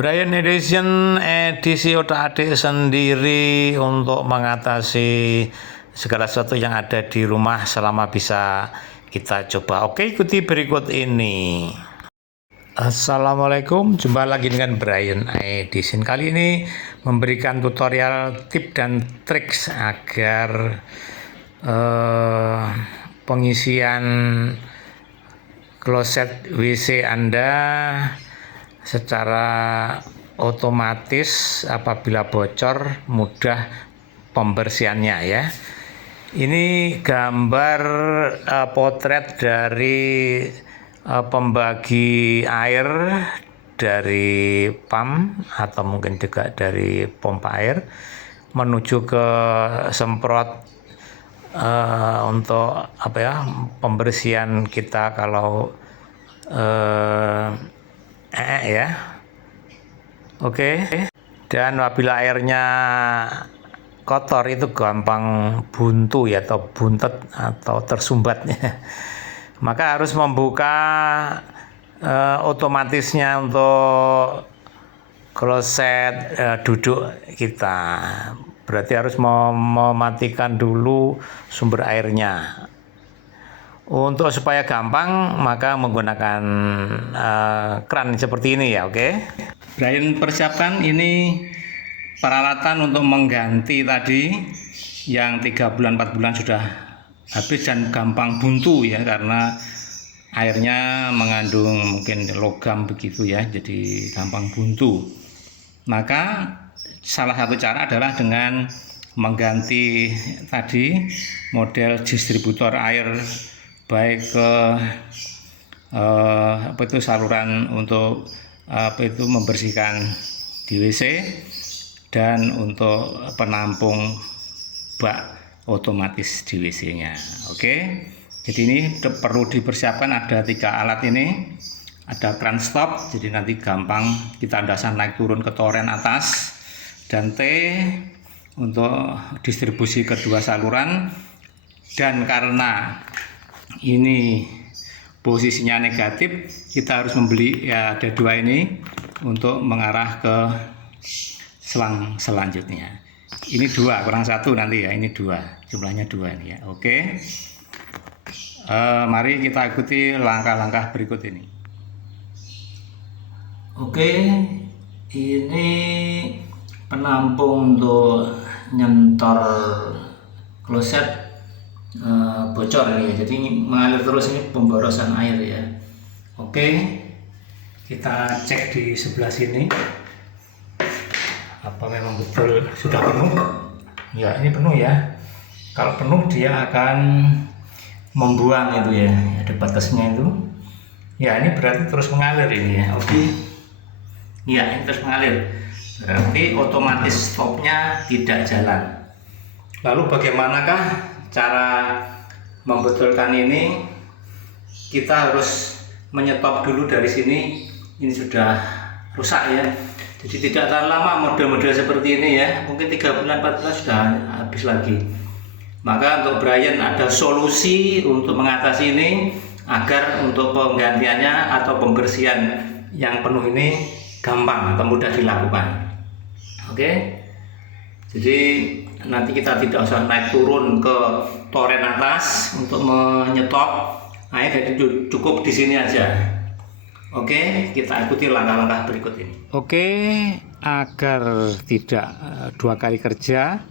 Brian Edition edisi otak-atik sendiri untuk mengatasi segala sesuatu yang ada di rumah selama bisa kita coba. Oke, ikuti berikut ini. Assalamualaikum, jumpa lagi dengan Brian Edition. Kali ini memberikan tutorial tip dan trik agar pengisian kloset WC Anda secara otomatis apabila bocor mudah pembersihannya ya. Ini gambar potret dari pembagi air dari pump atau mungkin juga dari pompa air menuju ke semprot untuk pembersihan kita kalau ya. Oke. Dan apabila airnya kotor itu gampang buntu ya, atau buntet atau tersumbatnya. Maka harus membuka otomatisnya untuk kloset duduk kita. Berarti harus mematikan dulu sumber airnya. Untuk supaya gampang maka menggunakan kran seperti ini ya, oke. Brian persiapkan ini peralatan untuk mengganti tadi yang 3 bulan 4 bulan sudah habis dan gampang buntu ya, karena airnya mengandung mungkin logam begitu ya, jadi gampang buntu. Maka salah satu cara adalah dengan mengganti tadi model distributor air, baik ke saluran untuk membersihkan di WC dan untuk penampung bak otomatis di WC-nya. Oke. Jadi ini perlu dipersiapkan, ada 3 alat ini. Ada kran stop, jadi nanti gampang kita andasan naik turun ke toren atas, dan T untuk distribusi kedua saluran. Dan karena ini posisinya negatif, kita harus membeli ya, ada 2 ini untuk mengarah ke selang selanjutnya. Ini 2 kurang 1 nanti ya, ini 2, jumlahnya 2 nih ya. Oke. Mari kita ikuti langkah-langkah berikut ini. Oke, ini penampung untuk nyentor kloset bocor ini, jadi mengalir terus, ini pemborosan air ya. Oke, kita cek di sebelah sini apa memang betul sudah penuh ya. Ini penuh ya. Kalau penuh dia akan membuang itu ya, ada batasnya itu ya. Ini berarti terus mengalir ini ya. Oke ya, ini terus mengalir, berarti otomatis stopnya tidak jalan. Lalu bagaimanakah cara membetulkan ini? Kita harus menyetop dulu dari sini. Ini sudah rusak ya, jadi tidak tahan lama model-model seperti ini ya, mungkin 3 bulan 4 bulan sudah habis lagi. Maka untuk Brian ada solusi untuk mengatasi ini, agar untuk penggantiannya atau pembersihan yang penuh ini gampang atau mudah dilakukan. Oke. Jadi nanti kita tidak usah naik turun ke toren atas untuk menyetop air, jadi cukup di sini aja. Oke, kita ikuti langkah-langkah berikut ini. Oke, agar tidak 2 kali kerja,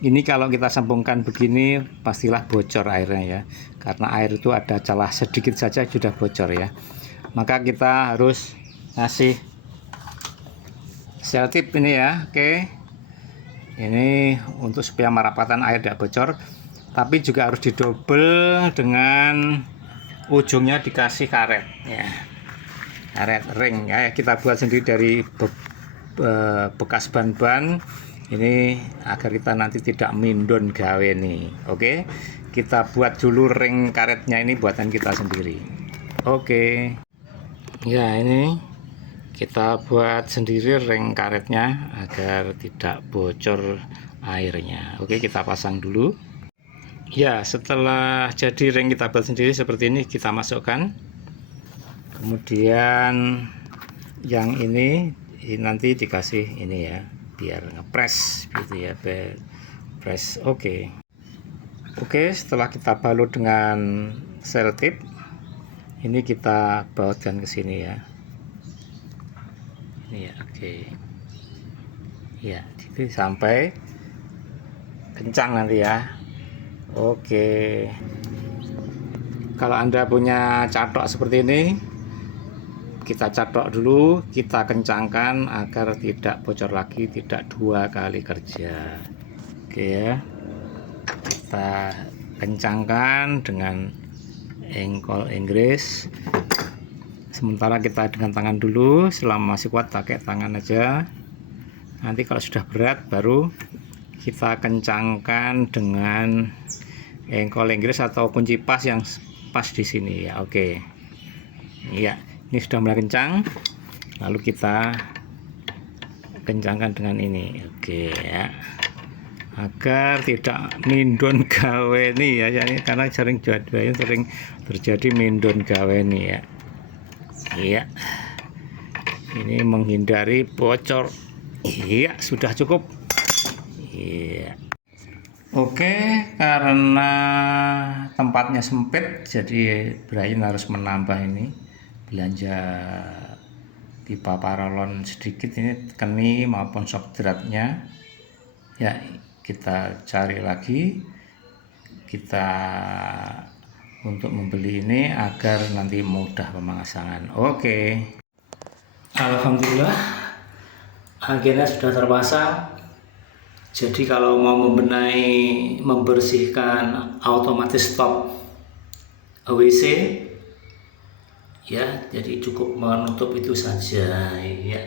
ini kalau kita sambungkan begini pastilah bocor airnya ya, karena air itu ada celah sedikit saja sudah bocor ya. Maka kita harus ngasih selotip ini ya. Oke, ini untuk supaya merapatan air tidak bocor, tapi juga harus didobel dengan ujungnya dikasih karet ya, karet ring ya, kita buat sendiri dari bekas ban-ban ini agar kita nanti tidak mindon gawe nih. Oke, kita buat dulu ring karetnya, ini buatan kita sendiri. Oke ya, ini kita buat sendiri ring karetnya agar tidak bocor airnya. Oke, kita pasang dulu ya. Setelah jadi ring kita buat sendiri seperti ini, kita masukkan. Kemudian yang ini ini nanti dikasih ini ya, biar ngepres gitu ya, press. Oke, setelah kita balut dengan selotip, ini kita bautkan ke sini ya. Ini ya, oke. Ya, gitu sampai kencang nanti ya. Oke. Kalau Anda punya catok seperti ini, kita catok dulu, kita kencangkan agar tidak bocor lagi, tidak 2 kali kerja. Oke ya. Kita kencangkan dengan engkol Inggris. Sementara kita dengan tangan dulu, selama masih kuat pakai tangan aja. Nanti kalau sudah berat baru kita kencangkan dengan engkol Inggris atau kunci pas yang pas di sini ya. Oke. Iya, ini sudah mulai kencang. Lalu kita kencangkan dengan ini. Oke ya. Agar tidak mindon gaweni ya, karena sering terjadi mindon gaweni ya. Iya. Ini menghindari bocor. Iya, sudah cukup. Iya. Oke, karena tempatnya sempit, jadi Brian harus menambah ini belanja pipa paralon sedikit, ini keni maupun shock dratnya. Ya, kita cari lagi, kita untuk membeli ini agar nanti mudah pemasangan. Oke. Alhamdulillah, akhirnya sudah terpasang. Jadi kalau mau membersihkan otomatis stop WC ya, jadi cukup menutup itu saja ya.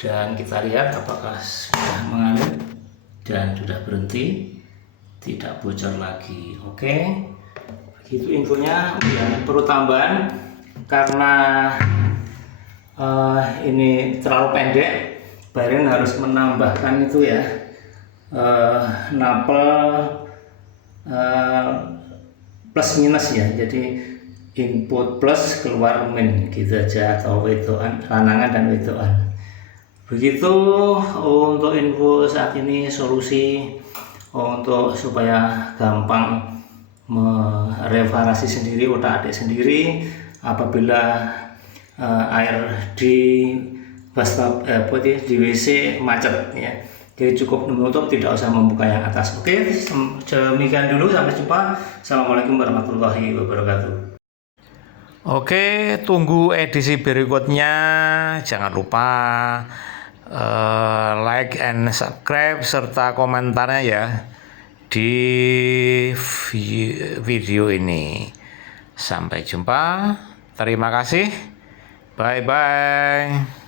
Dan kita lihat apakah sudah mengalir dan sudah berhenti, tidak bocor lagi. Oke, begitu infonya. Ya, perlu tambahan karena ini terlalu pendek, Brian harus menambahkan itu ya, napel plus minus ya, jadi input plus keluar min gitu aja, atau wedoan, lanangan dan wedoan. Begitu untuk info saat ini, solusi untuk supaya gampang mereparasi sendiri, otak-atik sendiri apabila air di bathtub di WC macet ya. Jadi cukup menutup, tidak usah membuka yang atas. Oke, demikian dulu, sampai jumpa. Assalamualaikum warahmatullahi wabarakatuh. Oke, tunggu edisi berikutnya. Jangan lupa like and subscribe serta komentarnya ya di video ini. Sampai jumpa. Terima kasih. Bye bye.